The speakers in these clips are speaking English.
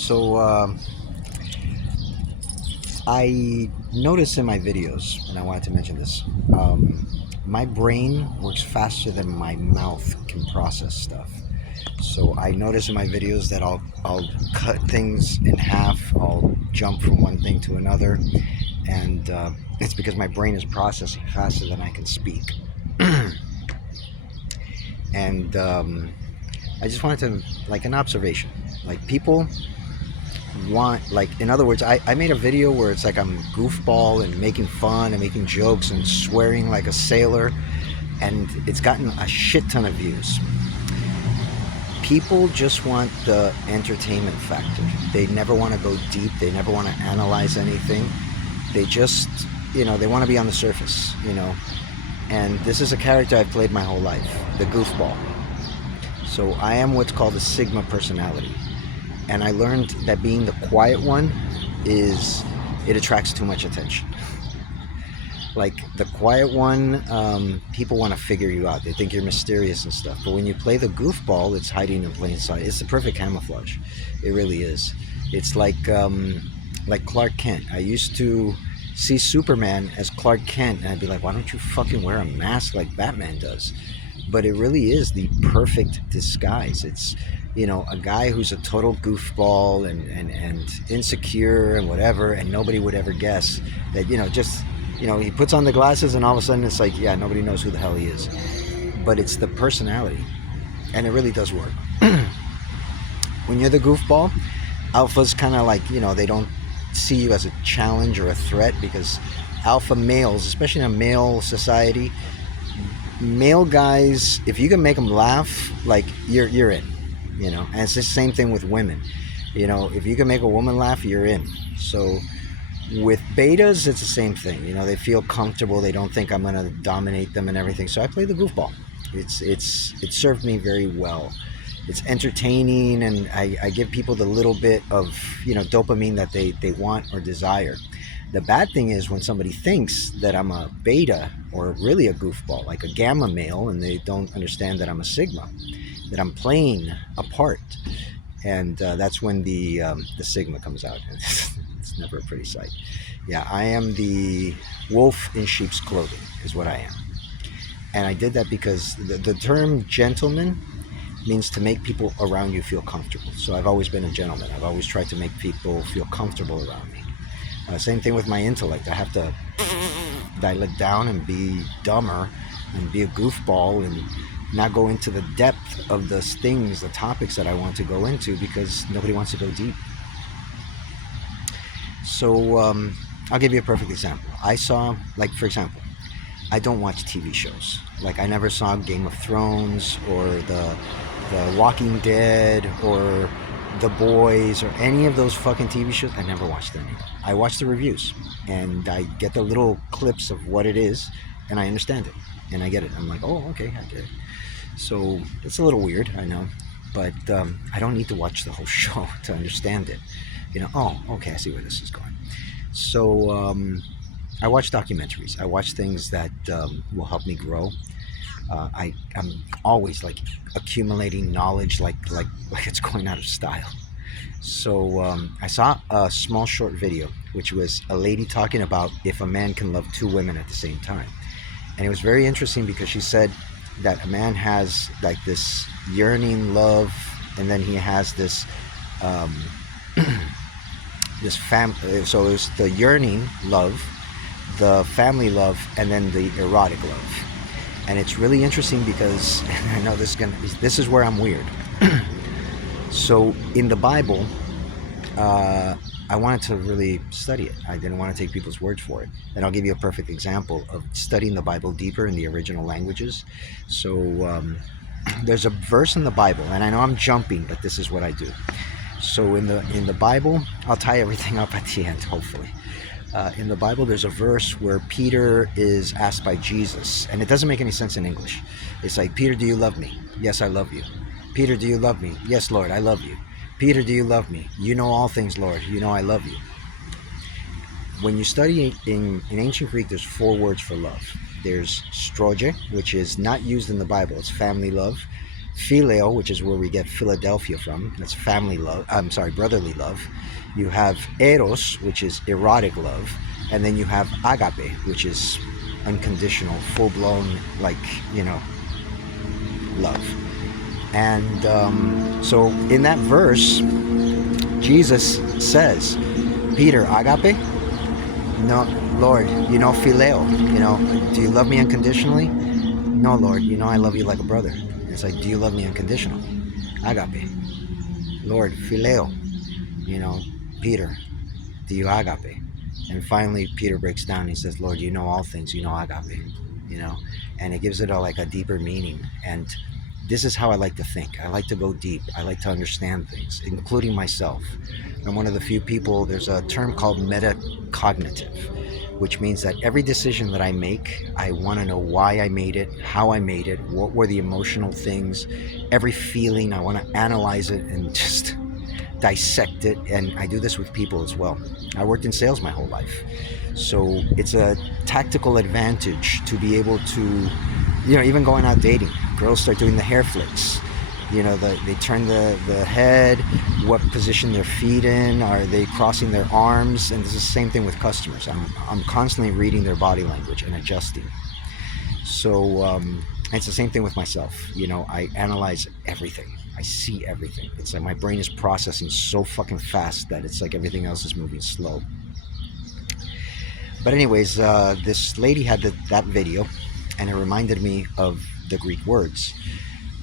So I notice in my videos, and I wanted to mention this, my brain works faster than my mouth can process stuff. So I notice in my videos that I'll cut things in half. I'll jump from one thing to another, and it's because my brain is processing faster than I can speak. And I just wanted to, like, an observation, like, people want, like, in other words, I made a video where it's like I'm goofball and making fun and making jokes and swearing like a sailor, and it's gotten a shit ton of views. People just want the entertainment factor. They never want to go deep. They never want to analyze anything. They just, they want to be on the surface, and this is a character I've played my whole life, the goofball. So I am what's called a Sigma personality. And I learned that being the quiet one it attracts too much attention. Like, the quiet one, people want to figure you out. They think you're mysterious and stuff. But when you play the goofball, it's hiding in plain sight. It's the perfect camouflage. It really is. It's like Clark Kent. I used to see Superman as Clark Kent, and I'd be like, why don't you fucking wear a mask like Batman does? But it really is the perfect disguise. It's, a guy who's a total goofball and insecure and whatever, and nobody would ever guess that, he puts on the glasses and all of a sudden it's like, yeah, nobody knows who the hell he is. But it's the personality, and it really does work. When you're the goofball, alphas kind of like, they don't see you as a challenge or a threat, because alpha males, especially in a male society, male guys, if you can make them laugh, like, you're in, and it's the same thing with women. If you can make a woman laugh, you're in. So with betas, it's the same thing. They feel comfortable. They don't think I'm going to dominate them and everything. So I play the goofball. It served me very well. It's entertaining, and I give people the little bit of, dopamine that they want or desire. The bad thing is when somebody thinks that I'm a beta or really a goofball, like a gamma male, and they don't understand that I'm a sigma, that I'm playing a part. And that's when the sigma comes out. It's never a pretty sight. Yeah, I am the wolf in sheep's clothing is what I am. And I did that because the term gentleman means to make people around you feel comfortable. So I've always been a gentleman. I've always tried to make people feel comfortable around me. Same thing with my intellect. I have to dial it down and be dumber and be a goofball and not go into the depth of the things, the topics that I want to go into, because nobody wants to go deep. So I'll give you a perfect example. I saw, like, for example, I don't watch TV shows. Like, I never saw Game of Thrones or the Walking Dead or The Boys or any of those fucking TV shows. I never watched any. I watch the reviews, and I get the little clips of what it is, and I understand it, and I get it. I'm like, oh, okay, I get it. So it's a little weird, I know, but I don't need to watch the whole show to understand it. Oh, okay, I see where this is going. So I watch documentaries. I watch things that will help me grow. I'm always, like, accumulating knowledge, like it's going out of style. So I saw a small short video, which was a lady talking about if a man can love two women at the same time. And it was very interesting because she said that a man has, like, this yearning love, and then he has this so it was the yearning love, the family love, and then the erotic love. And it's really interesting because I know this is where I'm weird. So in the Bible, I wanted to really study it. I didn't want to take people's words for it. And I'll give you a perfect example of studying the Bible deeper in the original languages. So there's a verse in the Bible, and I know I'm jumping, but this is what I do. So in the Bible, I'll tie everything up at the end, hopefully. In the Bible, there's a verse where Peter is asked by Jesus, and it doesn't make any sense in English. It's like, Peter, do you love me? Yes, I love you. Peter, do you love me? Yes, Lord, I love you. Peter, do you love me? You know all things, Lord. You know I love you. When you study in ancient Greek, there's 4 words for love. There's storge, which is not used in the Bible. It's family love. Phileo, which is where we get Philadelphia from. That's family love. I'm sorry, brotherly love. You have eros, which is erotic love, and then you have agape, which is unconditional, full-blown, like, you know, love. And so in that verse, Jesus says, Peter, agape? No, Lord, you know, phileo, you know, do you love me unconditionally? No, Lord, you know I love you like a brother. It's like, do you love me unconditionally? Agape. Lord, phileo, you know, Peter, do you agape? And finally, Peter breaks down. He says, Lord, you know all things, you know agape, you know, and it gives it like a deeper meaning. And this is how I like to think. I like to go deep. I like to understand things, including myself. I'm one of the few people, there's a term called metacognitive, which means that every decision that I make, I want to know why I made it, how I made it, what were the emotional things, every feeling, I want to analyze it and just dissect it. And I do this with people as well. I worked in sales my whole life. So it's a tactical advantage to be able to, you know, even going out dating, girls start doing the hair flicks. You know, they turn the head, what position their feet in, are they crossing their arms? And this is the same thing with customers. I'm constantly reading their body language and adjusting. So it's the same thing with myself. You know, I analyze everything. I see everything. It's like my brain is processing so fucking fast that it's like everything else is moving slow. But anyways, this lady had that video, and it reminded me of the Greek words.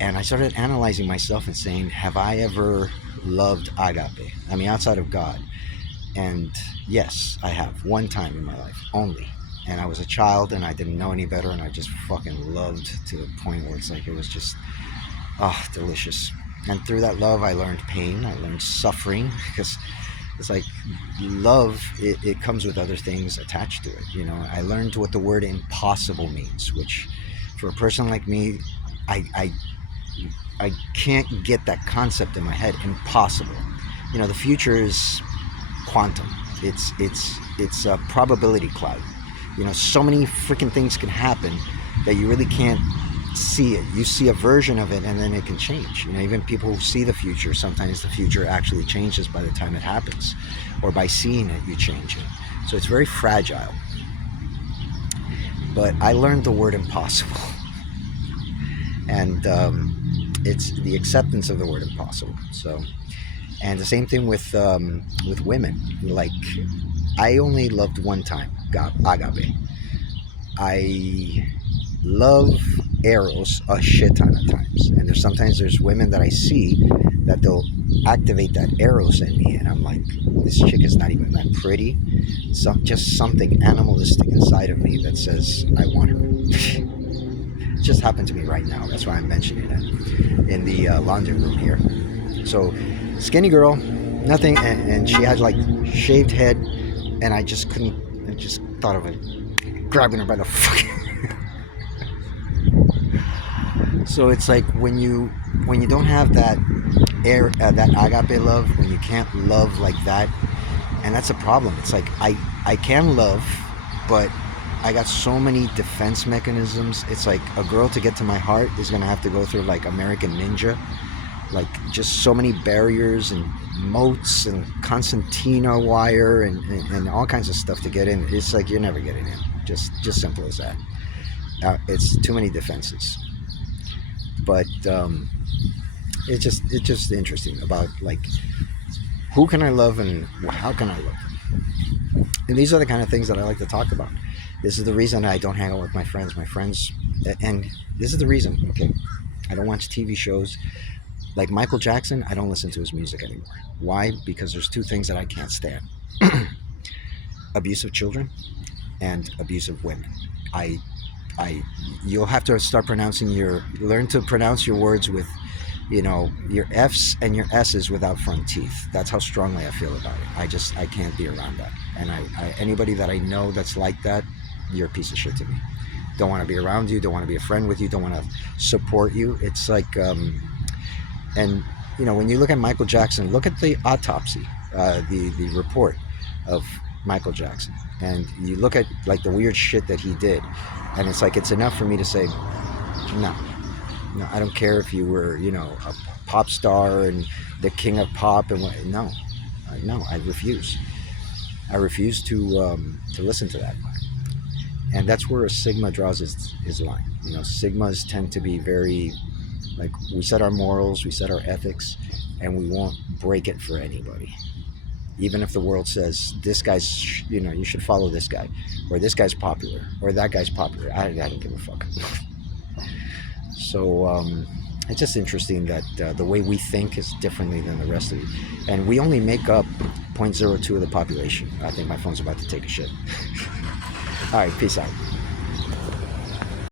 And I started analyzing myself and saying, have I ever loved agape? I mean, outside of God. And yes, I have. One time in my life, only. And I was a child and I didn't know any better, and I just fucking loved to the point where it's like, it was just, delicious. And through that love, I learned pain, I learned suffering, because it's like love, it comes with other things attached to it. You know, I learned what the word impossible means, which for a person like me, I can't get that concept in my head. Impossible. You know, the future is quantum. It's a probability cloud. You know, so many freaking things can happen that you really can't see it. You see a version of it and then it can change. You know, even people who see the future, sometimes the future actually changes by the time it happens, or by seeing it you change it. So it's very fragile. But I learned the word impossible. And it's the acceptance of the word impossible. So, and the same thing with women. Like, I only loved one time, agape. I love eros a shit ton of times, and there's women that I see that they'll activate that eros in me, and I'm like, this chick is not even that pretty. Just something animalistic inside of me that says I want her. It just happened to me right now. That's why I'm mentioning it in the laundry room here. So, skinny girl, nothing, and she had like shaved head, and I just couldn't. I just thought of it, grabbing her by the fucking. So it's like when you don't have that that agape love, when you can't love like that, and that's a problem. It's like I can love, but I got so many defense mechanisms. It's like a girl, to get to my heart, is gonna have to go through like American Ninja, like just so many barriers and moats and concertina wire and all kinds of stuff to get in. It's like you're never getting in. Just simple as that. It's too many defenses. But it's just interesting about like who can I love and how can I love them. And these are the kind of things that I like to talk about. This is the reason I don't hang out with my friends. And this is the reason. Okay, I don't watch TV shows. Like Michael Jackson, I don't listen to his music anymore. Why? Because there's two things that I can't stand: abusive children and abusive women. You'll have to start learn to pronounce your words with, you know, your F's and your S's without front teeth. That's how strongly I feel about it. I can't be around that. And anybody that I know that's like that, you're a piece of shit to me. Don't want to be around you, don't want to be a friend with you, don't want to support you. It's like, and you know, when you look at Michael Jackson, look at the autopsy, the report of Michael Jackson, and you look at like the weird shit that he did, and it's like, it's enough for me to say, no, No, I don't care if you were, you know, a pop star and the king of pop and what. No, no, I refuse. I refuse to listen to that. And that's where a Sigma draws his line. You know, Sigmas tend to be very, like, we set our morals, we set our ethics, and we won't break it for anybody. Even if the world says this guy's, you know, you should follow this guy, or this guy's popular, or that guy's popular. I don't give a fuck. So it's just interesting that the way we think is differently than the rest of you, and we only make up 0.02 of the population. I think my phone's about to take a shit. All right, peace out.